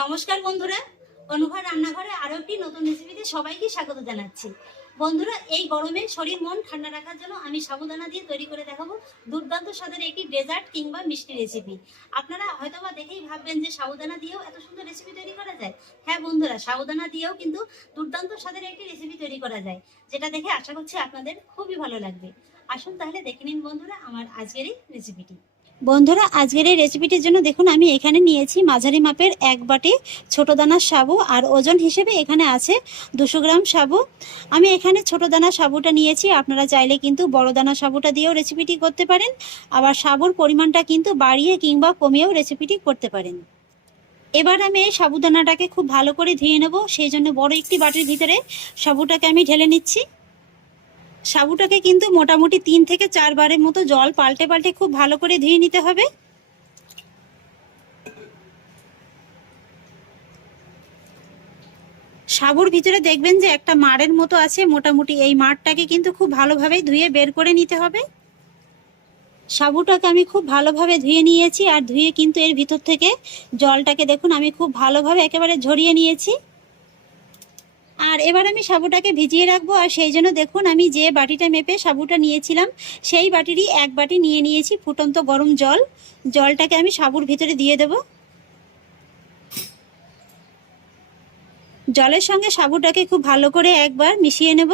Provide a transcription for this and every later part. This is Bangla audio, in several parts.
নমস্কার বন্ধুরা। অনুভব রান্নাঘরে আরও একটি নতুন রেসিপিতে সবাইকে স্বাগত জানাচ্ছি। বন্ধুরা, এই গরমে শরীর, মন ঠান্ডা রাখার জন্য আমি সাবুদানা দিয়ে তৈরি করে দেখাবো দুর্দান্ত স্বাদের একটি ডেজার্ট কিংবা মিষ্টি রেসিপি আপনারা হয়তোবা দেখেই ভাববেন যে সাবুদানা দিয়েও এত সুন্দর রেসিপি তৈরি করা যায়। হ্যাঁ বন্ধুরা, সাবুদানা দিয়েও কিন্তু দুর্দান্ত স্বাদের একটি রেসিপি তৈরি করা যায়, যেটা দেখে আশা করছি আপনাদের খুবই ভালো লাগবে। আসুন তাহলে দেখে নিন বন্ধুরা আমার আজকের এই রেসিপিটি বন্ধুরা, আজকের এই রেসিপিটির জন্য দেখুন, আমি এখানে নিয়েছি মাঝারি মাপের এক বাটি ছোট দানার সাবু, আর ওজন হিসেবে এখানে আছে দুশো গ্রাম সাবু। আমি এখানে ছোট দানা সাবুটা নিয়েছি, আপনারা চাইলে কিন্তু বড় দানা সাবুটা দিয়েও রেসিপিটি করতে পারেন। আবার সাবুর পরিমাণটা কিন্তু বাড়িয়ে কিংবা কমিয়েও রেসিপিটি করতে পারেন। এবার আমি এই সাবুদানাটাকে খুব ভালো করে ধুয়ে নেব, সেই জন্য বড় একটি বাটির ভিতরে সাবুটাকে আমি ঢেলে নিচ্ছি। সাবুটাকে কিন্তু মোটামুটি তিন থেকে চারবারের মতো জল পাল্টে পাল্টে খুব ভালো করে ধুয়ে নিতে হবে। সাবুর ভিতরে দেখবেন যে একটা মাড়ের মতো আছে, মোটামুটি এই মাড়টাকে কিন্তু খুব ভালোভাবে ধুয়ে বের করে নিতে হবে। সাবুটাকে আমি খুব ভালোভাবে ধুয়ে নিয়েছি, আর ধুয়ে কিন্তু এর ভিতর থেকে জলটাকে দেখুন আমি খুব ভালোভাবে একেবারে ঝরিয়ে নিয়েছি। আর এবার আমি সাবুটাকে ভিজিয়ে রাখব, আর সেই জন্য দেখুন আমি যে বাটিটা মেপে সাবুটা নিয়েছিলাম, সেই বাটিরই এক বাটি নিয়ে নিয়েছি ফুটন্ত গরম জল। জলটাকে আমি সাবুর ভিতরে দিয়ে দেব। জলের সঙ্গে সাবুটাকে খুব ভালো করে একবার মিশিয়ে নেব।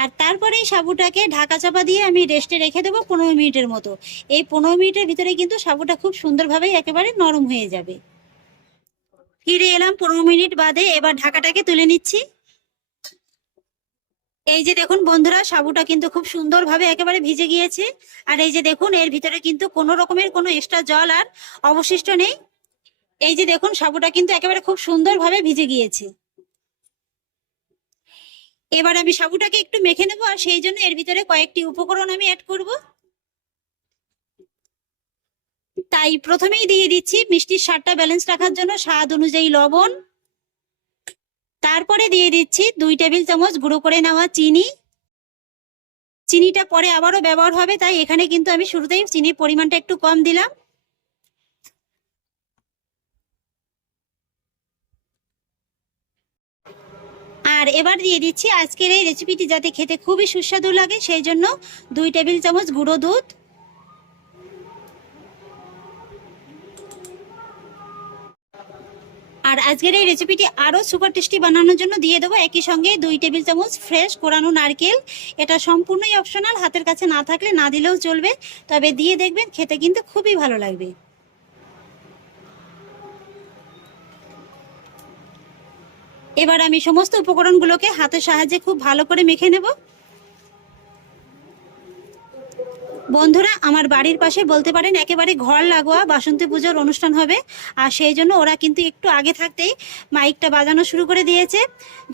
আর তারপরে এই সাবুটাকে ঢাকা চাপা দিয়ে আমি রেস্টে রেখে দেবো পনেরো মিনিটের মতো। এই পনেরো মিনিটের ভিতরে কিন্তু সাবুটা খুব সুন্দরভাবে একেবারে নরম হয়ে যাবে। ফিরে এলাম পনেরো মিনিট বাদে, এবার ঢাকাটাকে তুলে নিচ্ছি। এই যে দেখুন বন্ধুরা, সাবুটা কিন্তু খুব সুন্দরভাবে একেবারে ভিজে গিয়েছে। আর এই যে দেখুন, এর ভিতরে কিন্তু কোনো রকমের কোনো এক্সট্রা জল আর অবশিষ্ট নেই। এই যে দেখুন, সাবুটা কিন্তু একেবারে খুব সুন্দরভাবে ভিজে গিয়েছে। এবার আমি সাবুটাকে একটু মেখে নেব, আর সেই জন্য এর ভিতরে কয়েকটি উপকরণ আমি অ্যাড করব। তাই প্রথমেই দিয়ে দিচ্ছি মিষ্টির স্বাদটা ব্যালেন্স রাখার জন্য, স্বাদ অনুযায়ী লবণ। তারপরে দিয়ে দিচ্ছি দুই টেবিল চামচ গুঁড়ো করে নেওয়া চিনি। চিনিটা পরে আবারও ব্যবহার হবে, তাই এখানে কিন্তু আমি শুরুতেই চিনির পরিমাণটা একটু কম দিলাম। আর এবার দিয়ে দিচ্ছি আজকের এই রেসিপিটি যাতে খেতে খুবই সুস্বাদু লাগে, সেই জন্য দুই টেবিল চামচ গুঁড়ো দুধ। আর আজকের এই রেসিপিটি আরও সুপার টেস্টি বানানোর জন্য দিয়ে দেবো। একই সঙ্গে দুই টেবিল চামচ ফ্রেশ কোরানো নারকেল। এটা সম্পূর্ণই অপশনাল হাতের কাছে না থাকলে না দিলেও চলবে। তবে দিয়ে দেখবেন খেতে কিন্তু খুবই ভালো লাগবে। এবার আমি সমস্ত উপকরণগুলোকে হাতের সাহায্যে খুব ভালো করে মেখে নেব। বন্ধুরা, আমার বাড়ির পাশে বলতে পারেন একেবারে ঘর লাগোয়া বাসন্তী পুজোর অনুষ্ঠান হবে। আর সেই জন্য ওরা কিন্তু একটু আগে থাকতেই মাইকটা বাজানো শুরু করে দিয়েছে।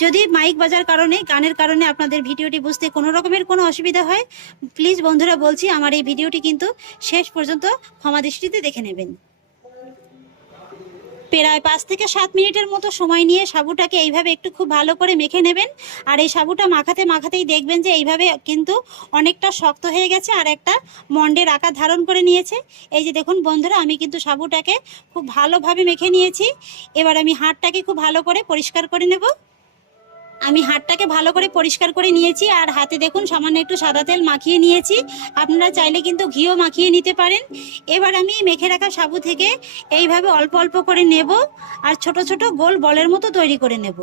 যদি মাইক বাজার কারণে, গানের কারণে আপনাদের ভিডিওটি বুঝতে কোনো রকমের কোনো অসুবিধা হয় প্লিজ বন্ধুরা বলছি, আমার এই ভিডিওটি কিন্তু শেষ পর্যন্ত ক্ষমা দৃষ্টিতে দেখে নেবেন। প্রায় পাঁচ থেকে সাত মিনিটের মতো সময় নিয়ে সাবুটাকে এইভাবে একটু খুব ভালো করে মেখে নেবেন। আর এই সাবুটা মাখাতে মাখাতেই দেখবেন যে এইভাবে কিন্তু অনেকটা শক্ত হয়ে গেছে আর একটা মন্ডের আকার ধারণ করে নিয়েছে। এই যে দেখুন বন্ধুরা, আমি কিন্তু সাবুটাকে খুব ভালোভাবে মেখে নিয়েছি। এবার আমি হাড়টাকে খুব ভালো করে পরিষ্কার করে নেব। আমি হাটটাকে ভালো করে পরিষ্কার করে নিয়েছি আর হাতে দেখুন সামান্য একটু সাদা তেল মাখিয়ে নিয়েছি। আপনারা চাইলে কিন্তু ঘিও মাখিয়ে নিতে পারেন। এবার আমি মেখে রাখা সাবু থেকে এইভাবে অল্প অল্প করে নেব আর ছোট ছোট গোল বলের মতো তৈরি করে নেব।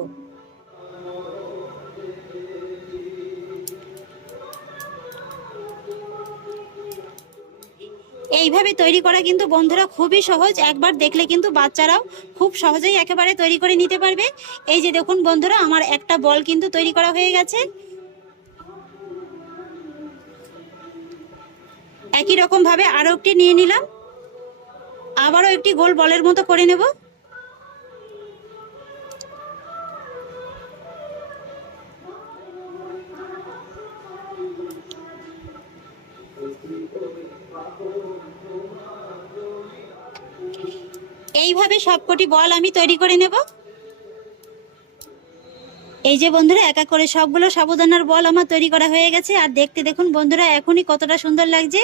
এইভাবে তৈরি করা কিন্তু বন্ধুরা খুবই সহজ। একবার দেখলে কিন্তু বাচ্চারাও খুব সহজেই একেবারে তৈরি করে নিতে পারবে। এই যে দেখুন বন্ধুরা, আমার একটা বল কিন্তু তৈরি করা হয়ে গেছে। একই রকমভাবে আরও আরও একটি নিয়ে নিলাম। আবারও একটি গোল বলের মতো করে নেব। এইভাবে সবকটি বল আমি তৈরি করে নেব। এই যে বন্ধুরা, একা করে সবগুলো সাবুদানার বল আমার তৈরি করা হয়ে গেছে। আর দেখতে দেখুন বন্ধুরা, এখনই কতটা সুন্দর লাগছে।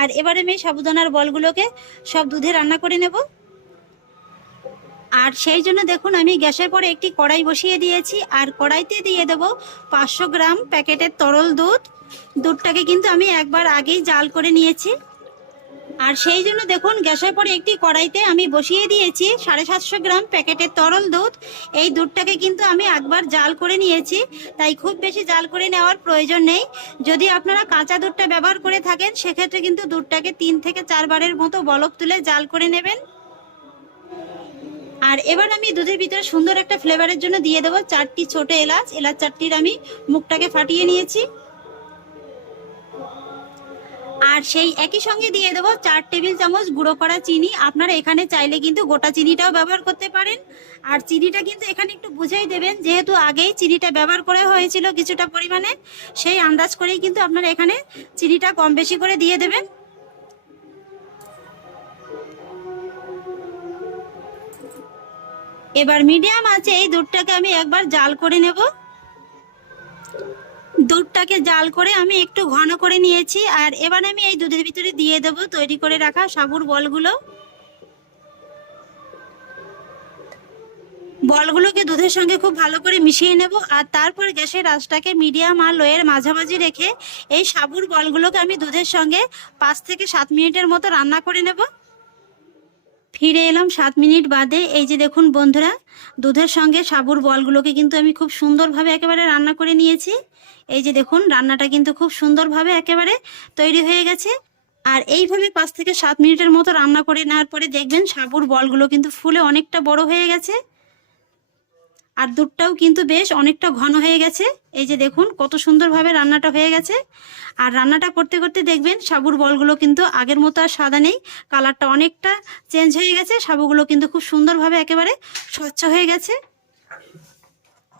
আর এবারে আমি সাবুদানার বলগুলোকে সব দুধে রান্না করে নেব। আর সেই জন্য দেখুন, আমি গ্যাসের পরে একটি কড়াই বসিয়ে দিয়েছি। আর কড়াইতে দিয়ে দেব পাঁচশো গ্রাম প্যাকেটের তরল দুধ। দুধটাকে কিন্তু আমি একবার আগেই জাল করে নিয়েছি। আর সেই জন্য দেখুন, গ্যাসের পরে একটি কড়াইতে আমি বসিয়ে দিয়েছি সাড়ে সাতশো গ্রাম প্যাকেটের তরল দুধ। এই দুধটাকে কিন্তু আমি একবার জাল করে নিয়েছি, তাই খুব বেশি জাল করে নেওয়ার প্রয়োজন নেই। যদি আপনারা কাঁচা দুধটা ব্যবহার করে থাকেন, সেক্ষেত্রে কিন্তু দুধটাকে তিন থেকে চারবারের মতো বলক তুলে জাল করে নেবেন। আর এবার আমি দুধের ভিতরে সুন্দর একটা ফ্লেভারের জন্য দিয়ে দেবো চারটি ছোট এলাচ। এলাচ চারটির আমি মুখটাকে ফাটিয়ে নিয়েছি। আর সেই একই সঙ্গে দিয়ে দেবো চার টেবিল চামচ গুঁড়ো করা চিনি। আপনারা এখানে চাইলে কিন্তু গোটা চিনিটাও ব্যবহার করতে পারেন। আর চিনিটা কিন্তু এখানে একটু বুঝেই দেবেন, যেহেতু আগেই চিনিটা ব্যবহার করে হয়েছিল কিছুটা পরিমাণে, সেই আন্দাজ করেই কিন্তু আপনারা এখানে চিনিটা কম বেশি করে দিয়ে দেবেন। এবার মিডিয়াম আছে এই দুধটাকে আমি একবার জাল করে নেব। দুধটাকে জাল করে আমি একটু ঘন করে নিয়েছি, আর এবার আমি এই দুধের ভিতরে দিয়ে দেব তৈরি করে রাখা সাবুর বলগুলো। বলগুলোকে দুধের সঙ্গে খুব ভালো করে মিশিয়ে নেব, আর তারপর গ্যাসের আঁচটাকে মিডিয়াম আর লোয়ের মাঝামাঝি রেখে এই সাবুর বলগুলোকে আমি দুধের সঙ্গে পাঁচ থেকে সাত মিনিটের মতো রান্না করে নেব। ফিরে এলাম সাত মিনিট বাদে, এই যে দেখুন বন্ধুরা, দুধের সঙ্গে সাবুর বলগুলোকে কিন্তু আমি খুব সুন্দরভাবে একেবারে রান্না করে নিয়েছি। এই যে দেখুন, রান্নাটা কিন্তু খুব সুন্দরভাবে একেবারে তৈরি হয়ে গেছে। আর এইভাবে পাঁচ থেকে সাত মিনিটের মতো রান্না করে নেওয়ার পরে দেখবেন সাবুর বলগুলো কিন্তু ফুলে অনেকটা বড় হয়ে গেছে। আর দুধটাও কিন্তু বেশ অনেকটা ঘন হয়ে গেছে। এই যে দেখুন, কত সুন্দরভাবে রান্নাটা হয়ে গেছে। আর রান্নাটা করতে করতে দেখবেন সাবুর বলগুলো কিন্তু আগের মতো আর সাদা নেই। কালারটা অনেকটা চেঞ্জ হয়ে গেছে। সাবুগুলো কিন্তু খুব সুন্দরভাবে একেবারে স্বচ্ছ হয়ে গেছে।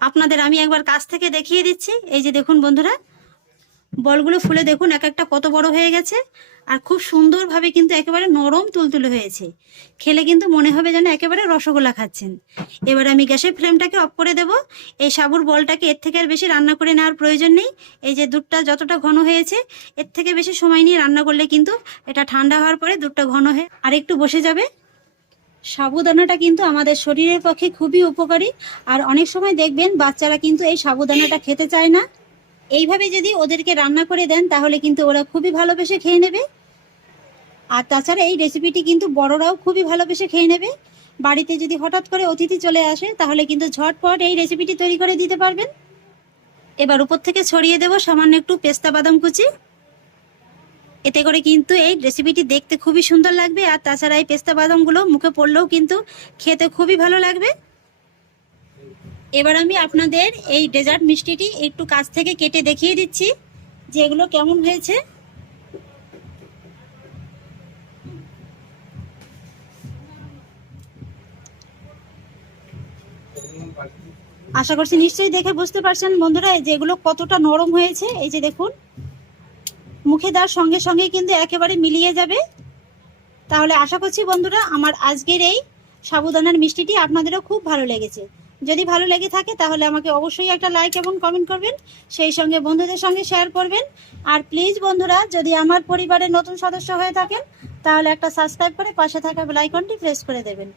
আপনাদের আমি একবার কাছ থেকে দেখিয়ে দিচ্ছি। এই যে দেখুন বন্ধুরা, বলগুলো ফুলে দেখুন, এক একটা কত বড় হয়ে গেছে। আর খুব সুন্দরভাবে কিন্তু একেবারে নরম তুলতুলে হয়েছে। খেলে কিন্তু মনে হবে যেন একেবারে রসগোল্লা খাচ্ছেন। এবার আমি গ্যাসের ফ্লেমটাকে অফ করে দেব। এই সাবুর বলটাকে এর থেকে আর বেশি রান্না করে নেওয়ার প্রয়োজন নেই। এই যে দুধটা যতটা ঘন হয়েছে, এর থেকে বেশি সময় নিয়ে রান্না করলে কিন্তু এটা ঠান্ডা হওয়ার পরে দুধটা ঘন হয়ে আর একটু বসে যাবে। সাবুদানাটা কিন্তু আমাদের শরীরের পক্ষে খুবই উপকারী। আর অনেক সময় দেখবেন বাচ্চারা কিন্তু এই সাবুদানাটা খেতে চায় না। এইভাবে যদি ওদেরকে রান্না করে দেন, তাহলে কিন্তু ওরা খুবই ভালোবেসে খেয়ে নেবে। আর তাছাড়া এই রেসিপিটি কিন্তু বড়রাও খুবই ভালোবেসে খেয়ে নেবে। বাড়িতে যদি হঠাৎ করে অতিথি চলে আসে, তাহলে কিন্তু ঝটপট এই রেসিপিটি তৈরি করে দিতে পারবেন। এবার উপর থেকে ছড়িয়ে দেব সামান্য একটু পেস্তা বাদাম কুচি। এতে করে কিন্তু এই রেসিপিটি দেখতে খুবই সুন্দর লাগবে আর তাছাড়া এই পেস্তা বাদামগুলো মুখে পড়লেও কিন্তু খেতে খুবই ভালো লাগবে। এবার আমি আপনাদের এই ডেজার্ট মিষ্টিটি একটু কাছ থেকে কেটে দেখিয়ে দিচ্ছি যে এগুলো কেমন হয়েছে। আশা করছি নিশ্চয়ই দেখে বুঝতে পারছেন বন্ধুরা, এই যে এগুলো কতটা নরম হয়েছে, এই যে দেখুন। মুখে দেওয়ার সঙ্গে সঙ্গে কিন্তু একেবারে মিলিয়ে যাবে। তাহলে আশা করছি বন্ধুরা, আমার আজকের এই সাবুদানার মিষ্টিটি আপনাদেরও খুব ভালো লেগেছে। যদি ভালো লেগে থাকে তাহলে আমাকে অবশ্যই একটা লাইক এবং কমেন্ট করবেন, সেই সঙ্গে বন্ধুদের সঙ্গে শেয়ার করবেন। আর প্লিজ বন্ধুরা, যদি আমার পরিবারের নতুন সদস্য হয়ে থাকেন, তাহলে একটা সাবস্ক্রাইব করে পাশে থাকা বেল আইকনটি প্রেস করে দেবেন।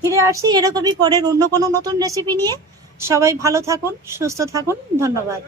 ফিরে আসছি এরকমই পরের অন্য কোনো নতুন রেসিপি নিয়ে। সবাই ভালো থাকুন, সুস্থ থাকুন, ধন্যবাদ।